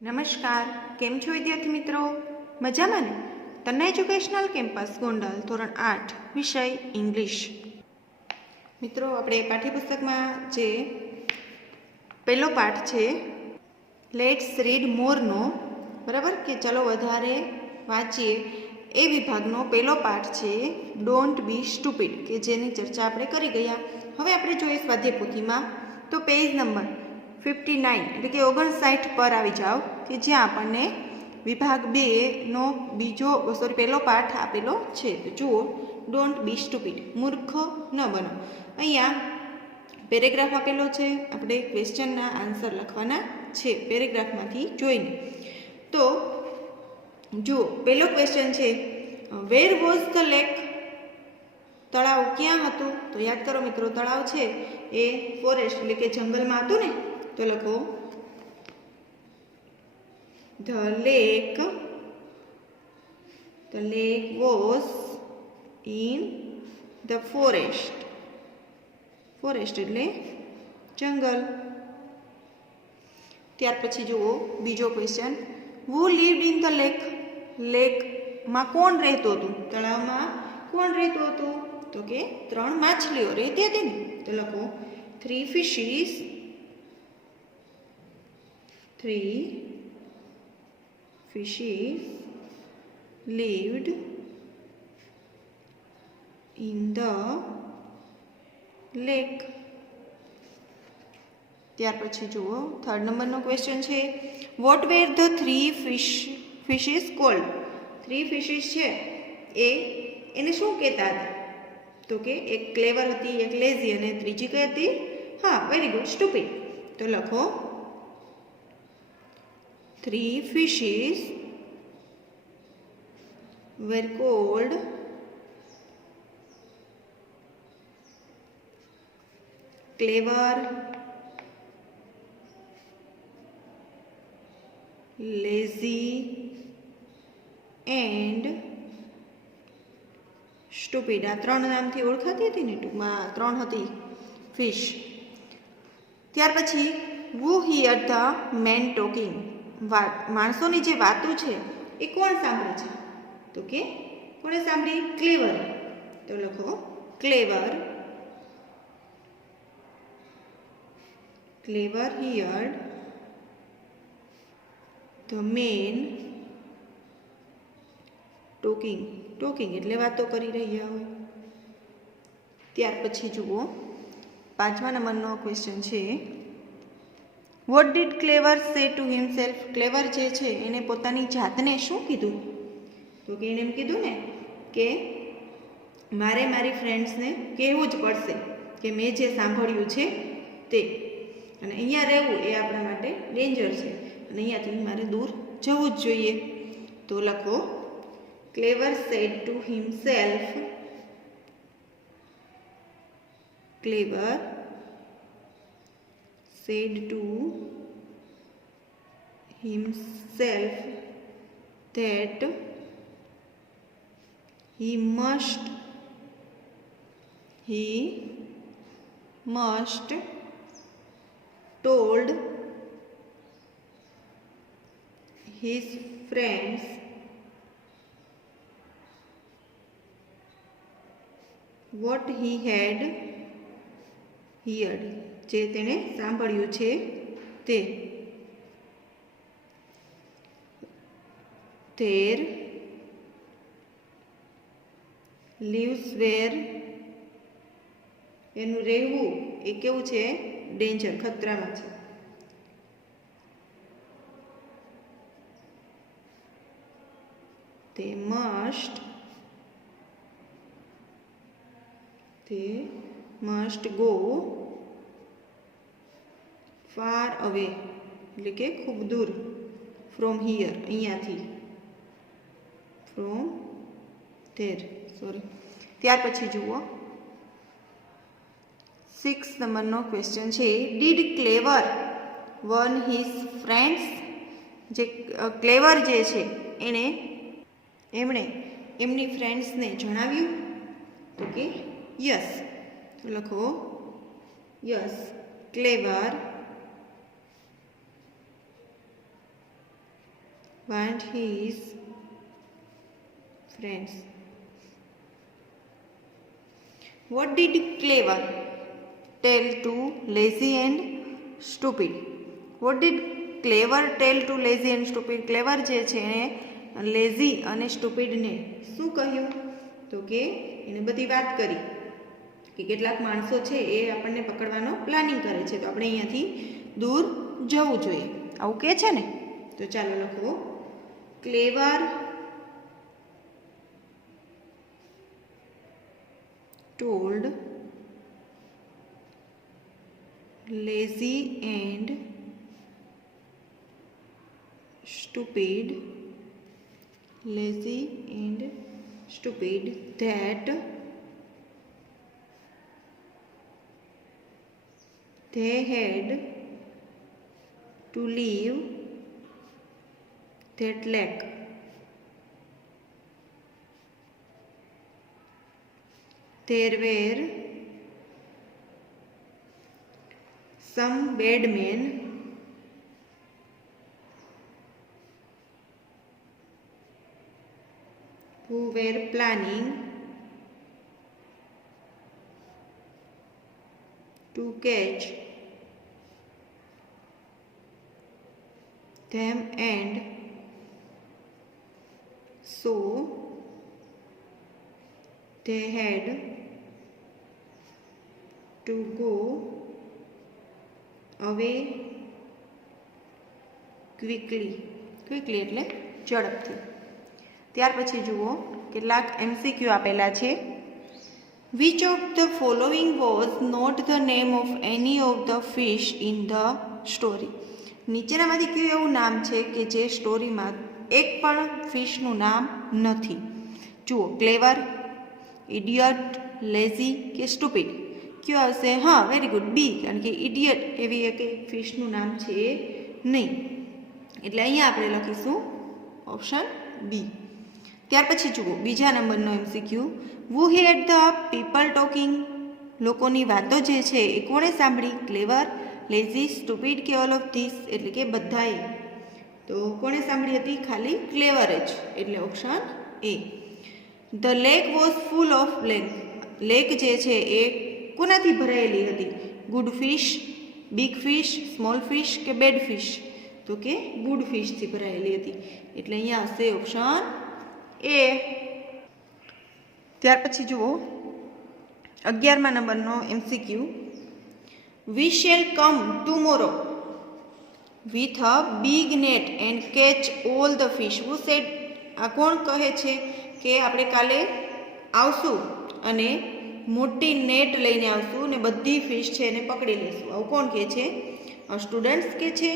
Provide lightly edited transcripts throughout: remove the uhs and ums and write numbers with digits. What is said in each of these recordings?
નમસ્કાર, કેમ છો વિદ્યાર્થી મિત્રો? મજામાં ને? તન્ના એજ્યુકેશનલ કેમ્પસ ગોંડલ ધોરણ 8 વિષય ઇંગ્લિશ. મિત્રો, આપણે પાઠ્યપુસ્તકમાં જે પહેલો પાઠ છે લેટ્સ રીડ મોરનો, બરાબર, કે ચલો વધારે વાંચીએ, એ વિભાગનો પહેલો પાઠ છે ડોન્ટ બી સ્ટુપિડ, કે જેની ચર્ચા આપણે કરી ગયા. હવે આપણે જોઈએ સ્વાધ્યાય પોથીમાં, તો પેજ નંબર 59 એટલે કે 59 પર આવી જાઓ, કે જ્યાં આપણને વિભાગ 2 નો પહેલો પાઠ આપેલો છે. તો જુઓ, ડોન્ટ બી સ્ટુપિડ, મૂર્ખ ન બનો. અહીંયા પેરેગ્રાફ આપેલો છે, આપણે ક્વેશ્ચનના આન્સર લખવાના છે પેરેગ્રાફમાંથી જોઈને. તો જુઓ, પહેલો ક્વેશ્ચન છે વેર વોઝ ધ લેક, તળાવ ક્યાં હતું? તો યાદ કરો મિત્રો, તળાવ છે એ ફોરેસ્ટ એટલે કે જંગલમાં હતું ને. તો લખો the lake was in the forest એટલે જંગલ. ત્યાર પછી જુઓ બીજો question, who lived in the lake, લેકમાં કોણ રહેતું હતું? તળાવમાં કોણ રહેતું હતું? તો કે 3 માછલીઓ રહેતી હતી ને. તો લખો 3 fishes lived in the lake. ત્યાર પછી જુઓ થર્ડ નંબરનો ક્વેશ્ચન છે what were the 3 fishes called, 3 fishes છે એને શું કહેતા હતા? તો કે એક ક્લેવર હતી, એક લેઝી અને ત્રીજી કઈ હતી? હા, વેરી ગુડ, સ્ટુપિડ. તો લખો 3 fishes were called clever, lazy and stupid. આ 3 નામથી ઓળખાતી હતી ને, ટૂંકમાં 3 હતી ફિશ. ત્યાર પછી who heard the man talking, માણસોની જે વાતો છે એ કોણ સાંભળે છે? તો કે કોણે સાંભળી? ક્લેવર. તો લખો ક્લેવર heard the man talking એટલે વાતો કરી રહ્યા હોય. ત્યાર પછી જુઓ 5મા નંબરનો ક્વેશ્ચન છે વોટ ડીડ ક્લેવર સે ટુ હિમસેલ્ફ, ક્લેવર જે છે એને પોતાની જાતને શું કીધું? તો કે એને એમ કીધું ને કે મારે મારી ફ્રેન્ડ્સને કહેવું જ પડશે કે મેં જે સાંભળ્યું છે તે, અને અહીંયા રહેવું એ આપણા માટે ડેન્જર છે, અને અહીંયાથી મારે દૂર જવું જ જોઈએ. તો લખો Clever said to himself, Clever said to himself that he must told his friends what he had heard, જે તેણે સાંભળ્યું છે તે. Their lives were, એનું રહેવું એ કેવું છે? ડેન્જર, ખતરામાં છે. They must go far away એટલે કે ખૂબ દૂર, ફ્રોમ હિયર અહીંયાથી, ફ્રોમ ધેર, સોરી. ત્યાર પછી જુઓ 6 નંબરનો ક્વેશ્ચન છે did clever one his friends, જે ક્લેવર જે છે એમણે એમની ફ્રેન્ડ્સને જણાવ્યું? તો કે યસ. તો લખો yes, clever want his friends. What did Clever tell to lazy and stupid? What did Clever tell to lazy and stupid? Clever જે છે એને લેઝી અને સ્ટુપિડને શું કહ્યું? તો કે એને બધી વાત કરી કે કેટલાક માણસો છે એ આપણને પકડવાનો પ્લાનિંગ કરે છે, તો આપણે અહીંયાથી દૂર જવું જોઈએ, આવું કહે છે ને. તો ચાલો લખો, ક્લેવર told lazy and stupid that they had to leave that lake. There were some bad men who were planning to catch them, and so they had to go away quickly એટલે ઝડપથી. ત્યાર પછી જુઓ કેટલાક MCQ આપેલા છે. Which of the following was not the name of any of the fish in the story? નીચેનામાંથી કયું એવું નામ છે કે જે સ્ટોરીમાં એક પણ ફિશનું નામ નથી? જુઓ, ક્લેવર, ઇડિયટ, લેઝી કે સ્ટુપિડ? કયું આવશે? હા, વેરી ગુડ, બી, કારણ કે ઇડિયટ એવી એક ફિશનું નામ છે નહીં, એટલે અહીંયા આપણે લખીશું ઓપ્શન બી. ત્યાર પછી જુઓ બીજા નંબરનો MCQ. Who heard the people talking? લોકોની વાતો જે છે એ કોણે સાંભળી? ક્લેવર, લેઝી, સ્ટુપિડ કે ઓલ ઓફ ધીસ? એટલે કે બધાએ. તો કોણે સાંભળી હતી? ખાલી ક્લેવર જ, એટલે option A. The lake was full of blank? Lake જે છે એ કોનાથી ભરાયેલી હતી? Good fish, big fish, small fish કે બેડ ફિશ? તો કે ગુડ ફિશથી ભરાયેલી હતી, એટલે અહીંયા હશે ઓપ્શન એ. ત્યાર પછી જુઓ 11મા નંબરનો MCQ. We shall come tomorrow with a big net and catch all the fish. Who said? આ કોણ કહે છે કે આપણે કાલે આવશું અને મોટી નેટ લઈને આવશું અને બધી ફિશ છે એને પકડી લઈશું? આવું કોણ કહે છે? સ્ટુડન્ટ્સ કહે છે,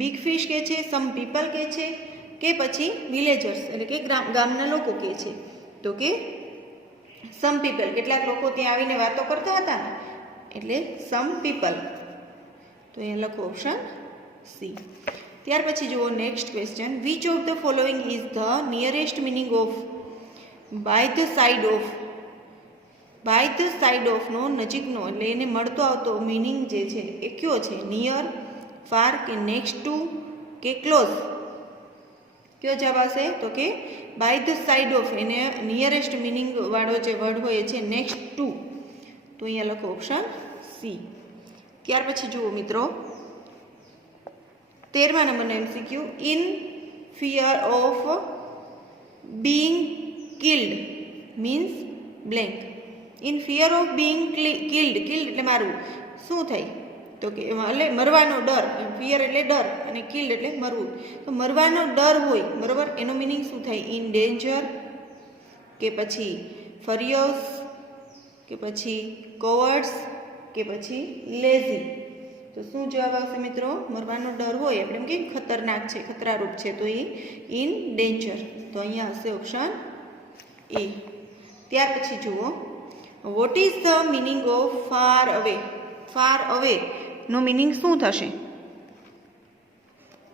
બિગ ફિશ કહે છે, સમ પીપલ કહે છે કે પછી વિલેજર્સ એટલે કે ગામના લોકો કહે છે? તો કે સમ પીપલ. કેટલાક લોકો ત્યાં આવીને વાતો કરતા હતા ને, એટલે સમ પીપલ. તો અહીંયા લખો ઓપ્શન સી. ત્યાર પછી જુઓ next question. Which of the following is the nearest meaning of by the side of? By the side ઓફનો નજીકનો એટલે એને મળતો આવતો મિનિંગ જે છે એ કયો છે? નિયર, ફાર કે નેક્સ્ટ ટુ કે ક્લોઝ? કયો જવાબ આવશે? તો કે બાય ધ સાઇડ ઓફ એને નિયરેસ્ટ મિનિંગ વાળો જે વર્ડ હોય છે નેક્સ્ટ ટુ. તો અહીંયા લખો ઓપ્શન સી. ત્યાર પછી જુઓ મિત્રો 13મા નંબરનો MCQ. In fear of being killed means blank. In fear of being killed, killed એટલે મારવું, શું થાય? તો કે એટલે મરવાનો ડર. ફિયર એટલે ડર અને કિલ્ડ એટલે મરવું. તો મરવાનો ડર હોય બરાબર, એનો મિનિંગ શું થાય? ઇન ડેન્જર કે પછી ફરિયસ કે પછી કોવર્ડ્સ કે પછી લેઝી? તો શું જવાબ આવશે મિત્રો? મરવાનો ડર હોય આપણે એમ કે ખતરનાક છે, ખતરારૂપ છે, તો એ ઇન ડેન્જર. તો અહીંયા હશે ઓપ્શન એ. ત્યાર પછી જુઓ what is the meaning of far away? Far away નો મિનિંગ શું થશે?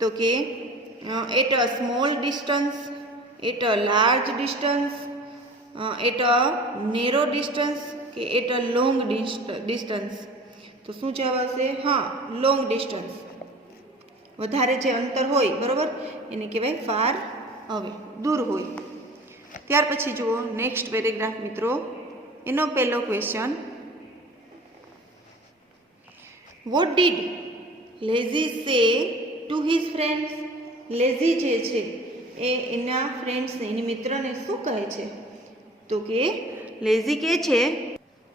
તો કે at a small distance, at a large distance, at a narrow distance કે એટ અ લોંગ ડિસ્ટન્સ? તો શું જવાબ આવશે? હા, લોંગ ડિસ્ટન્સ. વધારે જે અંતર હોય, બરાબર, એને કહેવાય ફાર અવે, દૂર હોય. ત્યાર પછી જુઓ નેક્સ્ટ પેરેગ્રાફ મિત્રો. એનો પહેલો ક્વેશ્ચન, વોટ ડીડ લેઝી સે ટુ હિઝ ફ્રેન્ડ્સ? લેઝી જે છે એ એના ફ્રેન્ડ્સને, એની મિત્રને શું કહે છે? તો કે લેઝી કહે છે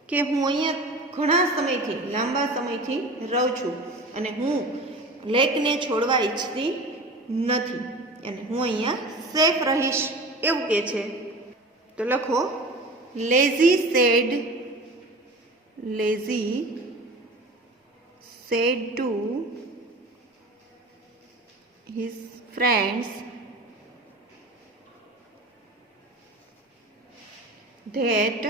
કે હું અહીંયા ઘણા સમયથી, લાંબા સમયથી રહું છું અને હું લેકને છોડવા ઈચ્છતી નથી અને હું અહીંયા સેફ રહીશ, એવું કહે છે. તો લખો, lazy said to his friends that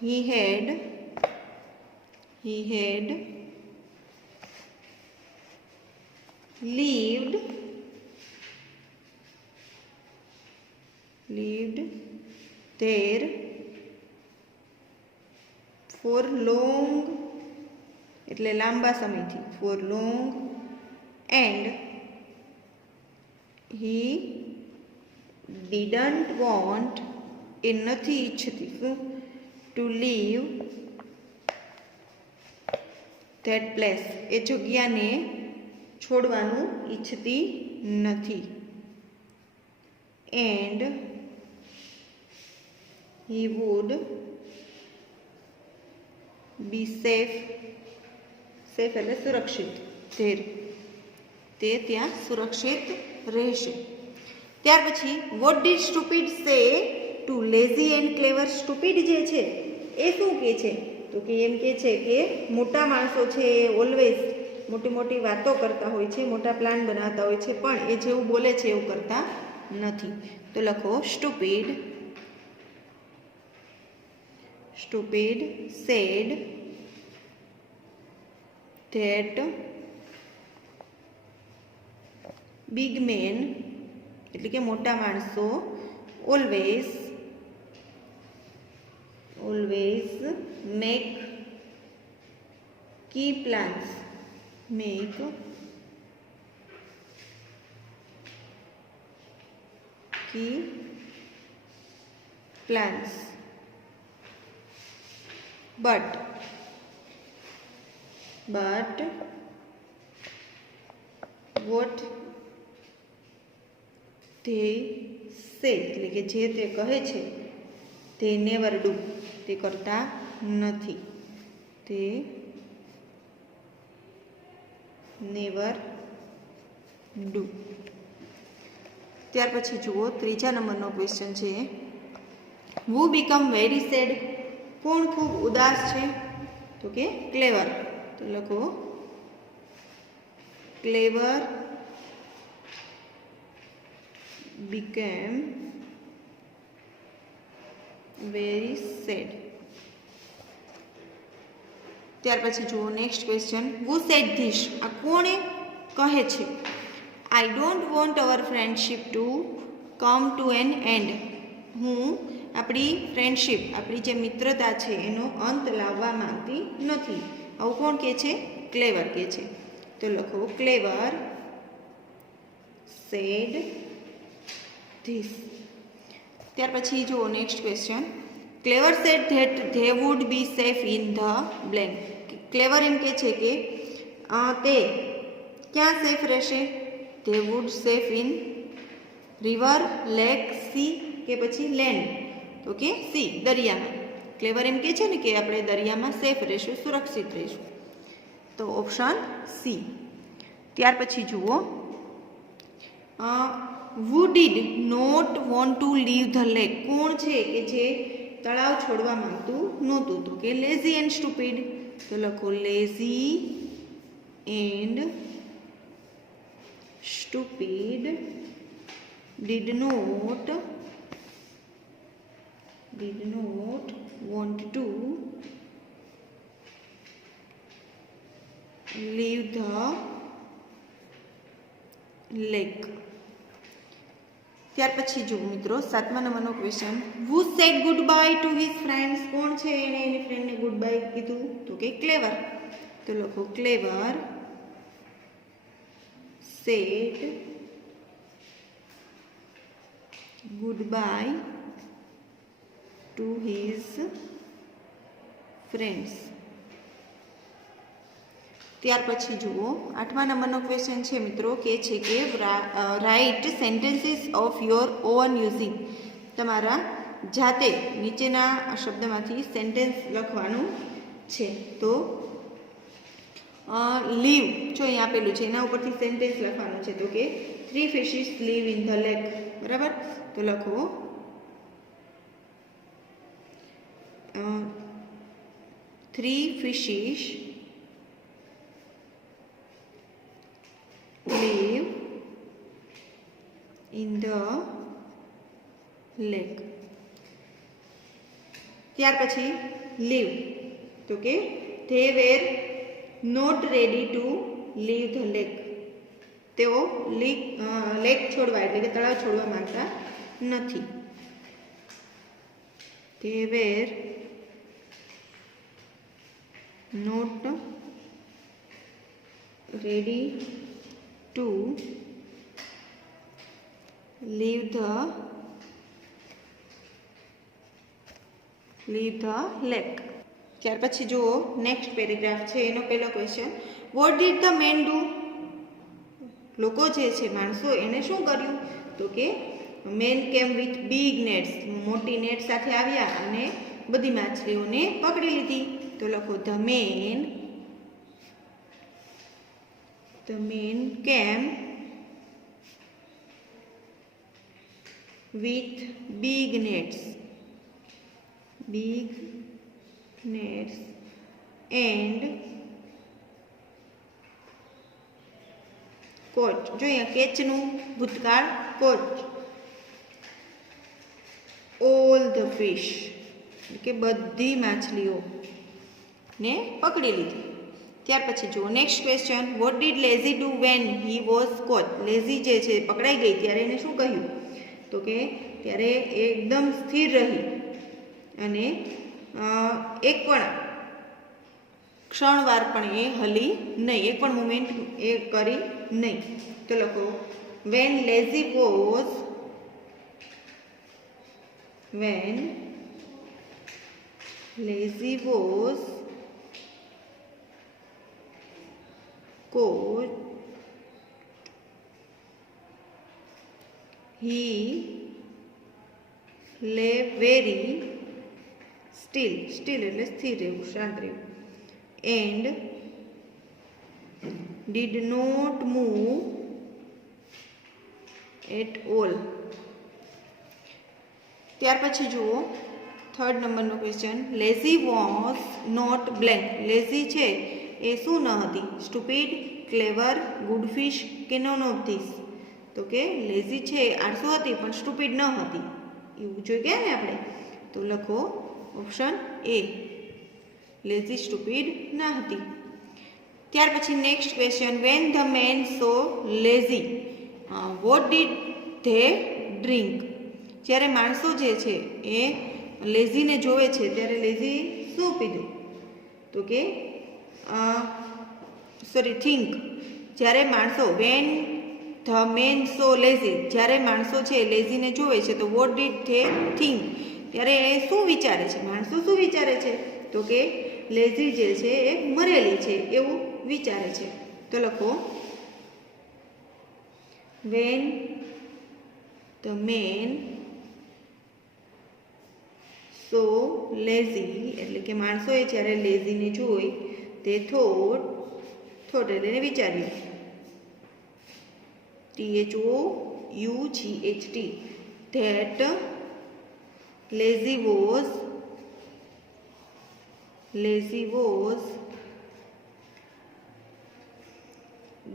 he had lived there for long, એટલે લાંબા સમયથી, for long, and he didn't want, એ નથી ઈચ્છતી, to leave that place, એ જગ્યાને છોડવાનું ઈચ્છતી નથી. and he would be safe એટલે સુરક્ષિત, તે ત્યાં સુરક્ષિત રહેશે. ત્યાર પછી what did stupid say to lazy and clever? Stupid જે છે એ શું કહે છે? તો કે એમ કહે છે કે મોટા માણસો છે એ ઓલવેઝ મોટી મોટી વાતો કરતા હોય છે, મોટા પ્લાન બનાવતા હોય છે, પણ એ જેવું બોલે છે એવું કરતા નથી. તો લખો, stupid said that big men, એટલે કે મોટા માણસો, always make key plans, but what they say, એટલે કે જે તે કહે છે તે never do, તે કરતા નથી, તે never do. ત્યાર પછી જુઓ ત્રીજા નંબરનો ક્વેશ્ચન છે, who become very sad? કોણ ખૂબ ઉદાસ છે? તો કે ક્લેવર. તો લખો, ક્લેવર became very sad. ત્યાર પછી જુઓ next question, who said this? આ કોણે કહે છે? I don't want our friendship to come to an end. હું આપણી ફ્રેન્ડશિપ, આપણી જે મિત્રતા છે એનો અંત લાવવા માંગતી નથી. આવું કોણ કહે છે? ક્લેવર કહે છે. તો લખો, ક્લેવર સેડ ધીસ. ત્યાર પછી જુઓ next question, Clever said that they would be safe in the blank. Clever એમ કહે છે કે તે ક્યાં સેફ રહેશે? They would safe in river, lake, sea કે પછી લેન્ડ? તો કે સી, દરિયામાં. ક્લેવર એમ કહે છે ને કે આપણે દરિયામાં સેફ રહીશું, સુરક્ષિત રહીશું. તો ઓપ્શન સી. ત્યાર પછી જુઓ, who did not want to leave the lake? કોણ છે કે જે તળાવ છોડવા માંગતું નહોતું? તો કે લેઝી એન્ડ સ્ટુપિડ. તો લખો, lazy and stupid did not want to leave the lake. ત્યાર પછી જુઓ મિત્રો સાતમા નંબરનો question, who said goodbye to his friends? કોણ છે એને એની ફ્રેન્ડને ગુડ બાય કીધું? તો કે ક્લેવર. તો લખો Clever sad goodbye to his friends. ત્યાર પછી જુઓ 8મા નંબરનો ક્વેશ્ચન છે મિત્રો, કે છે કે write sentences of your own using. તમારા જાતે નીચેના શબ્દમાંથી સેન્ટેન્સ લખવાનું છે. તો લીવ જો અહીં આપેલું છે એના ઉપરથી સેન્ટેન્સ લખવાનું છે. તો કે 3 fishes live in the lake. બરાબર, તો લખો 3 fishes live in the lake. ત્યાર પછી live, તો કે they were not ready to leave the lake. તેઓ લેક છોડવા એટલે કે તળાવ છોડવા માંગતા નથી. they were not ready to leave the lake. ત્યાર પછી જુઓ નેક્સ્ટ પેરેગ્રાફ છે એનો પહેલો question, what did the men do. લોકો જે છે માણસો એને શું કર્યું. તો કે men came with big nets, મોટી નેટ સાથે આવ્યા અને બધી માછલીઓને પકડી લીધી. તો લખો the men came with big nets and caught. જો અહીંયા કેચનું ભૂતકાળ caught all the fish, કે બધી માછલીઓ ને પકડી લીધી. ત્યાર પછી જુઓ next question, what did lazy do when he was caught. Lazy જે છે પકડાઈ ગઈ ત્યારે એને શું કહ્યું. તો કે ત્યારે એકદમ સ્થિર રહી અને એક પણ ક્ષણવાર પણ એ હલી નહીં, એક પણ મુમેન્ટ એ કરી નહીં. તો લખો when lazy was caught he lay very still એટલે સ્થિર રહેવું, શાંત રહેવું, and did not move at all. ત્યાર પછી જુઓ 3rd નંબરનો question, lazy was not blank. Lazy છે એ શું ન હતી. સ્ટુપિડ, ક્લેવર, ગુડ ફિશ કે નોન ઓફ ધીસ. તો કે લેઝી છે આળસુ હતી પણ સ્ટુપિડ ન હતી એવું જોઈ ગયા ને આપણે. તો લખો ઓપ્શન એ, લેઝી સ્ટુપિડ ના હતી. ત્યાર પછી next question, when the men saw lazy what did they drink. જ્યારે માણસો જે છે એ લેઝીને જોવે છે ત્યારે લેઝી શું પીધું. તો કે થિંક. જ્યારે માણસો when the men saw lazy, જ્યારે માણસો છે લેઝીને જોવે છે તો વોટ ડીડ ધે થિંક. ત્યારે એ શું વિચારે છે, માણસો શું વિચારે છે. તો કે લેઝી જે છે એ મરેલી છે એવું વિચારે છે. તો લખો when the men saw lazy, એટલે કે માણસોએ જ્યારે લેઝીને જોઈ તે થોટ એટલે વિચાર્યું, THOUGHT, that lazy was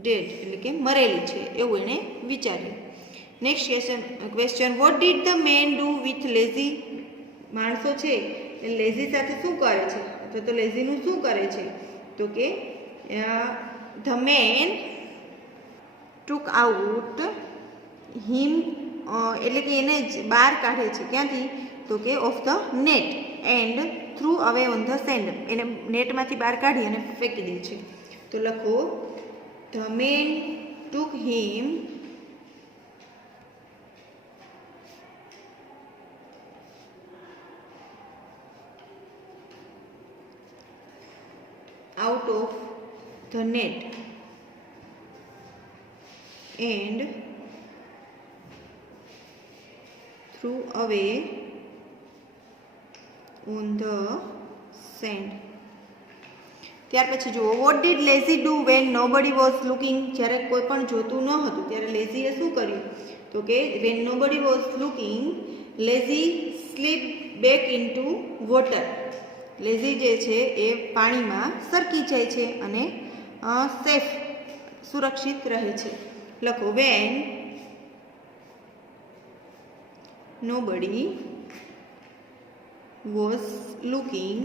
dead, એટલે કે મરેલી છે એવું એણે વિચાર્યું. Next question, what did the men do with lazy. માણસો છે એ લેઝી સાથે શું કરે છે અથવા તો લેઝીનું શું કરે છે. તો કે ધ મેન ટુક આઉટ હિમ, એટલે કે એને જ બહાર કાઢે છે. ક્યાંથી. તો કે of the net, and through અવે ઓન ધ સેન્ડ. એને નેટમાંથી બહાર કાઢી અને ફેંકી દે છે. તો લખો the men took him out of the net and threw away on the sand. ત્યાર પછી જુઓ vote did lazy do van nobody was looking. જ્યારે કોઈ પણ જોતું ન હતું ત્યારે લેઝીએ શું કર્યું? તો કે when nobody was looking lazy slip back into water. લેઝી જે છે એ પાણીમાં સરકી જાય છે અને સેફ સુરક્ષિત રહે છે. લખો van nobody was looking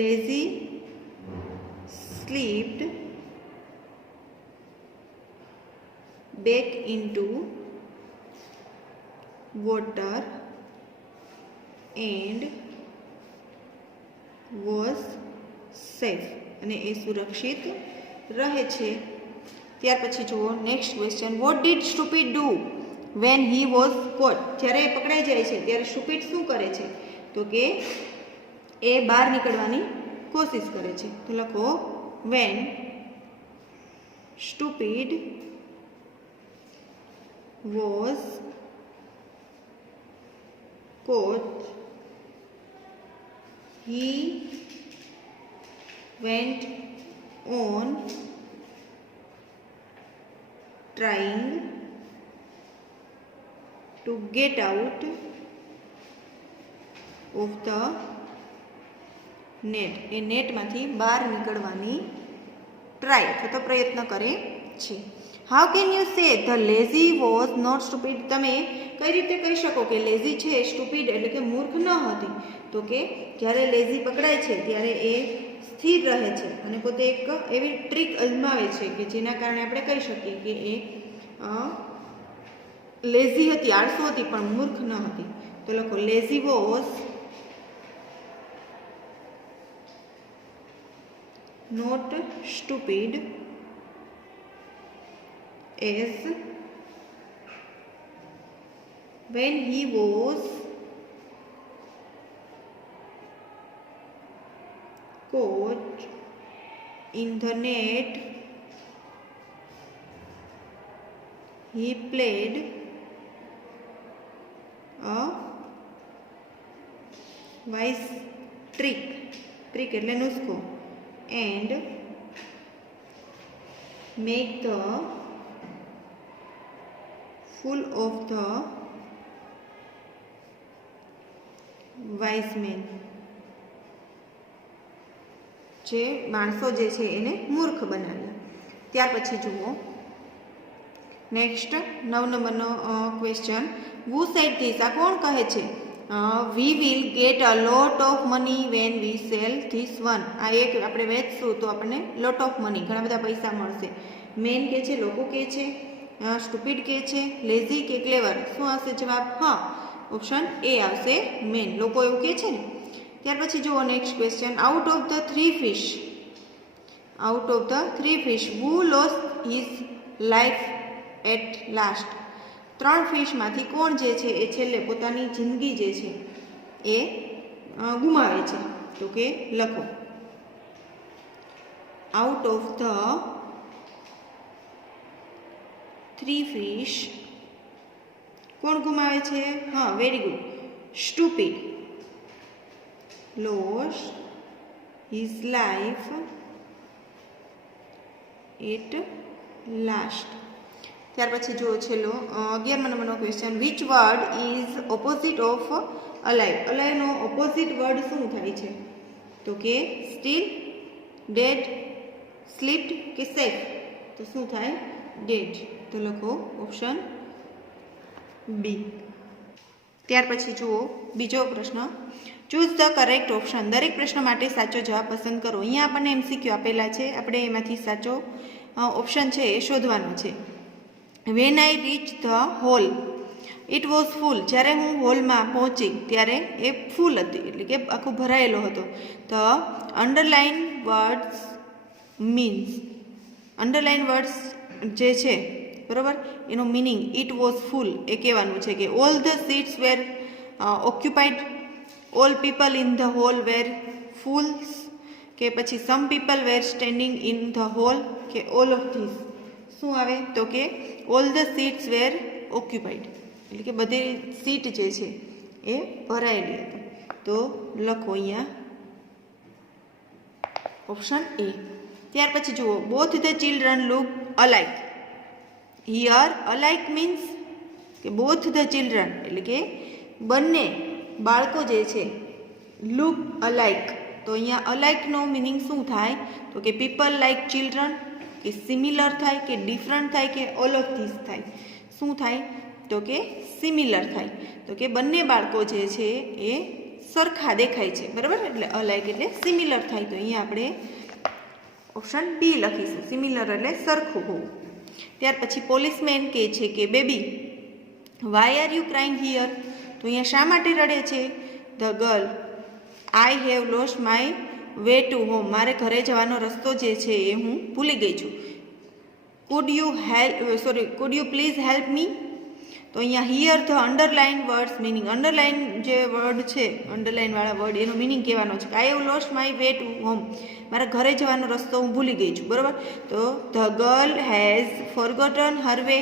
lazy slipped back into water and was safe. અને એ સુરક્ષિત રહે છે. ત્યાર પછી જુઓ next question what did Stupid do when he was caught. જ્યારે એ પકડાઈ જાય છે ત્યારે સ્ટુપિડ શું કરે છે? તો કે એ બહાર નીકળવાની કોશિશ કરે છે. તો લખો when stupid was caught he went on trying to get out of the net. એ નેટમાંથી બહાર નીકળવાની ટ્રાય અથવા તો પ્રયત્ન કરે છે. How can you say the lazy was not stupid. તમે કઈ રીતે કહી શકો કે લેઝી છે સ્ટુપિડ એટલે કે મૂર્ખ ન હતી? તો કે જ્યારે લેઝી પકડાય છે ત્યારે એ સ્થિર રહે છે અને પોતે એક એવી ટ્રીક અજમાવે છે કે જેના કારણે આપણે કહી શકીએ કે એ લેઝી હતી, આળસુ હતી, પણ મૂર્ખ ન હતી. તો લખો lazy was not stupid as when he was caught in the net he played a wise trick એટલે નુસ્ખો and make the full of the wise men. જે માણસો જે છે એને મૂર્ખ બનાવ્યા. ત્યાર પછી જુઓ નેક્સ્ટ 9 નંબરનો ક્વેશ્ચન who said this. આ કોણ કહે છે? we will get a lot of money when we sell this one. આ એક આપણે વેચશું તો આપણને lot of money ઘણા બધા પૈસા મળશે. મેન કે છે, લોકો કે છે, સ્ટુપિડ કે છે, લેઝી કે ક્લેવર? શું આવશે જવાબ? હા, ઓપ્શન એ આવશે મેન. લોકો એવું કે છે ને. ત્યાર પછી જુઓ next question out of the three fish who lost his life at last. 3 ફિશમાંથી કોણ જે છે એ છેલ્લે પોતાની જિંદગી જે છે એ ગુમાવે છે? તો કે લખો આઉટ ઓફ ધ 3 ફિશ કોણ ગુમાવે છે? હા, very good. Stupid lost his life at last. ત્યાર પછી જો છેલ્લો 11મા નંબરનો question which word is opposite of alive. અલાઇવનો ઓપોઝિટ વર્ડ શું થાય છે? તો કે સ્ટીલ, ડેડ, સ્લીપ્ડ કે સેફ? તો શું થાય? ડેડ. તો લખો ઓપ્શન બી. ત્યાર પછી જુઓ બીજો પ્રશ્ન ચૂઝ ધ કરેક્ટ ઓપ્શન. દરેક પ્રશ્ન માટે સાચો જવાબ પસંદ કરો. અહીંયા આપણને MCQ આપેલા છે, આપણે એમાંથી સાચો ઓપ્શન છે એ શોધવાનો છે. When I reach the hall it was full. જ્યારે હું હોલમાં પહોંચી ત્યારે એ ફૂલ હતી, એટલે કે આખું ભરાયેલો હતો. The underline words means, underline words જે છે બરાબર એનો મિનિંગ ઇટ વોઝ ફૂલ એ કહેવાનું છે કે all the seats were occupied, all people in the hall were fools, કે પછી some people were standing in the hall, કે ઓલ ઓફ ધીસ. શું આવે તો કે all the seats were occupied, એટલે કે બધી સીટ જે છે એ ભરાયેલી હતી. તો લખો અહીંયા ઓપ્શન એ. ત્યાર પછી જુઓ both the children look અલાઇક. Here અલાઇક means કે બોથ ધ ચિલ્ડ્રન એટલે કે બંને બાળકો જે છે લુક અલાઇક. તો અહીંયા અલાઇકનો મિનિંગ શું થાય તો કે પીપલ લાઇક ચિલ્ડ્રન, કે સિમિલર થાય, કે ડિફરન્ટ થાય, કે ઓલ ઓફ ધીસ થાય. શું થાય તો કે સિમિલર થાય. તો કે બંને બાળકો જે છે એ સરખા દેખાય છે બરાબર, એટલે અલાઇક એટલે સિમિલર થાય. તો અહીંયા આપણે ઓપ્શન બી લખીશું, સિમિલર એટલે સરખું હોવું. ત્યાર પછી પોલીસમેન કહે છે કે baby why are you crying here. તો અહીંયા શા માટે રડે છે? The girl I have lost my way to home. મારે ઘરે જવાનો રસ્તો જે છે એ હું ભૂલી ગઈ છું. Food you please help me. તો અહીંયા here the underline words meaning, underline જે વર્ડ છે અંડરલાઇનવાળા વર્ડ એનો મિનિંગ કહેવાનો છે કે આઈ have lost my way to home. મારા ઘરે જવાનો રસ્તો હું ભૂલી ગઈ છું બરાબર. તો the girl has forgotten her way.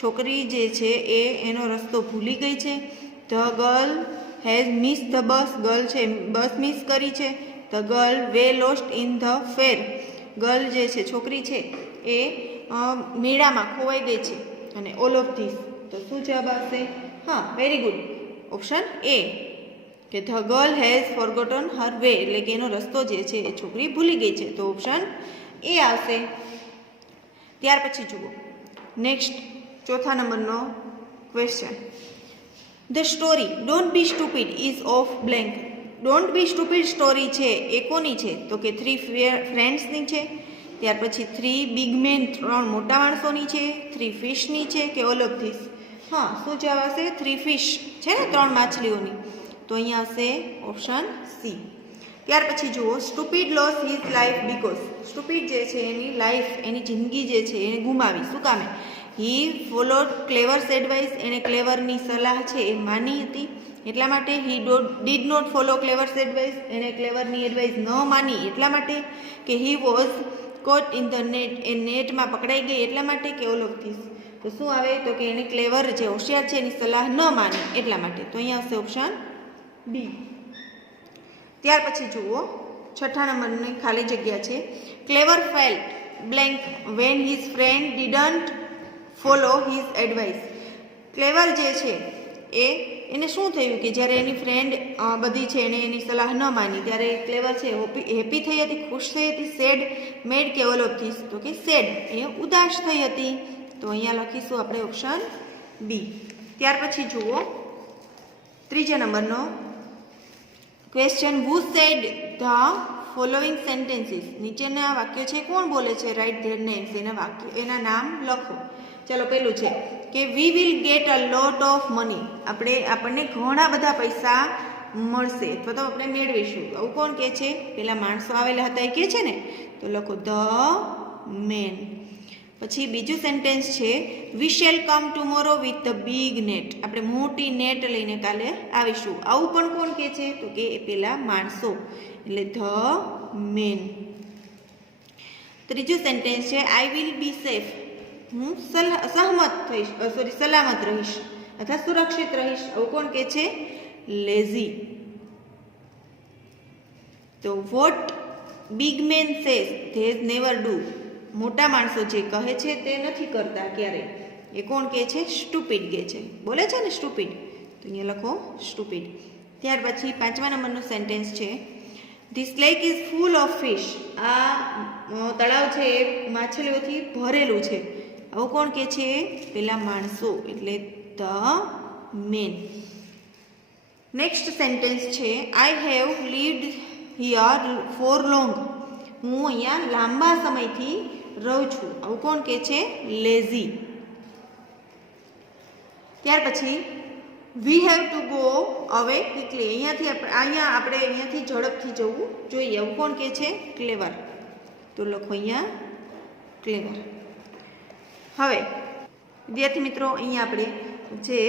છોકરી જે છે એ એનો રસ્તો ભૂલી ગઈ છે. The girl has miss the bus. Girl છે બસ મિસ કરી છે. The girl way lost in the fair. Girl જે છે છોકરી છે એ મેળામાં ખોવાઈ ગઈ છે. અને ઓલ ઓફ ધીસ. તો શું જવાબ આવશે? હા, વેરી ગુડ, ઓપ્શન એ, કે the girl has forgotten her way, એટલે કે એનો રસ્તો જે છે એ છોકરી ભૂલી ગઈ છે. તો ઓપ્શન એ આવશે. ત્યાર પછી જુઓ નેક્સ્ટ ચોથા નંબરનો question. The story don't be stupid ease of blank. Don't be stupid story છે એ કોની છે તો કે 3 ફ્રેન્ડ્સની છે. ત્યાર પછી 3 બિગ મેન, 3 મોટા માણસોની છે. 3 ફિશની છે, કે ઓલ ઓફ ધીસ. હા, શું જવાબ આવશે? 3 ફિશ છે ને, 3 માછલીઓની. તો અહીંયા આવશે ઓપ્શન સી. ત્યાર પછી જુઓ stupid loss his life because. Stupid જે છે એની લાઈફ, એની જિંદગી જે છે એને ગુમાવી. શું કામે? He followed Clever's advice. એને ક્લેવરની સલાહ છે એ માની હતી એટલા માટે. He did not follow Clever's advice. એને ક્લેવરની એડવાઇસ ન માની એટલા માટે. કે he was caught in the net. એ નેટમાં પકડાઈ ગઈ એટલા માટે. કે ઓલ ઓફ ધીસ. તો શું આવે તો કે એને ક્લેવર જે હોશિયાર છે એની સલાહ ન માની એટલા માટે. તો અહીંયા આવશે ઓપ્શન બી. ત્યાર પછી જુઓ છઠ્ઠા નંબરની ખાલી જગ્યા છે. Clever felt blank when his friend didn't follow his advice. Clever જે છે એને શું થયું કે જ્યારે એની ફ્રેન્ડ બધી છે એને એની સલાહ ન માની ત્યારે ક્લેવર છે હેપી થઈ હતી, ખુશ થઈ હતી. સેડ મેડ, કે ઓલ ઓફ ધીસ. તો કે સેડ, એ ઉદાસ થઈ હતી. તો અહીંયા લખીશું આપણે ઓપ્શન બી. ત્યાર પછી જુઓ ત્રીજા નંબરનો question. Who said the following sentences. નીચેના વાક્ય છે કોણ બોલે છે? Write their names. એના નામ લખો. ચલો પેલું છે કે we will get a lot of money. આપણને ઘણા બધા પૈસા મળશે અથવા તો આપણે મેળવીશું. આવું કોણ કહે છે? પેલા માણસો આવેલા હતા એ કહે છે ને. તો લખો ધ મેન. પછી બીજું સેન્ટેન્સ છે we shall come tomorrow with the big net. આપણે મોટી નેટ લઈને કાલે આવીશું. આવું પણ કોણ કહે છે? તો કે એ પેલા માણસો, એટલે ધ મેન. ત્રીજું સેન્ટેન્સ છે આઈ વિલ બી સેફ. હું સલામત રહીશ અથવા સુરક્ષિત રહીશ. આવું કોણ કહે છે? લેઝી. તો what big men says they never do. મોટા માણસો જે કહે છે તે નથી કરતા ક્યારેય. એ કોણ કહે છે? સ્ટુપિડ કહે છે. બોલે છે ને સ્ટુપિડ. તો અહીંયા લખો સ્ટુપિડ. ત્યાર પછી પાંચમા નંબરનો સેન્ટેન્સ છે this lake is full of fish. આ તળાવ છે એ માછલીઓથી ભરેલું છે. આવું કોણ કહે છે? પેલા માણસો, એટલે ધ મેન. નેક્સ્ટ સેન્ટેન્સ છે I have lived here for long. હું અહીંયા લાંબા સમયથી રહું છું. આવું કોણ કહે છે? લેઝી. ત્યાર પછી વી હેવ ટુ ગો અવે ક્વિકલી, અહીંયાથી ઝડપથી જવું જોઈએ. એવું કોણ કહે છે? ક્લેવર. તો લખો અહીંયા ક્લેવર. હવે વિદ્યાર્થી મિત્રો, અહીંયા આપણે જે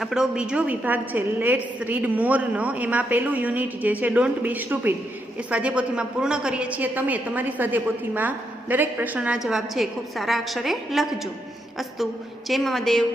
આપણો બીજો વિભાગ છે લેટ્સ રીડ મોરનો, એમાં પહેલું યુનિટ જે છે ડોન્ટ બી સ્ટુપિડ એ સ્વાધ્યાયપોથીમાં પૂર્ણ કરીએ છીએ. તમે તમારી સ્વાધ્યાયપોથીમાં દરેક પ્રશ્નના જવાબ છે ખૂબ સારા અક્ષરે લખજો. અસ્તુ. જય મહાદેવ.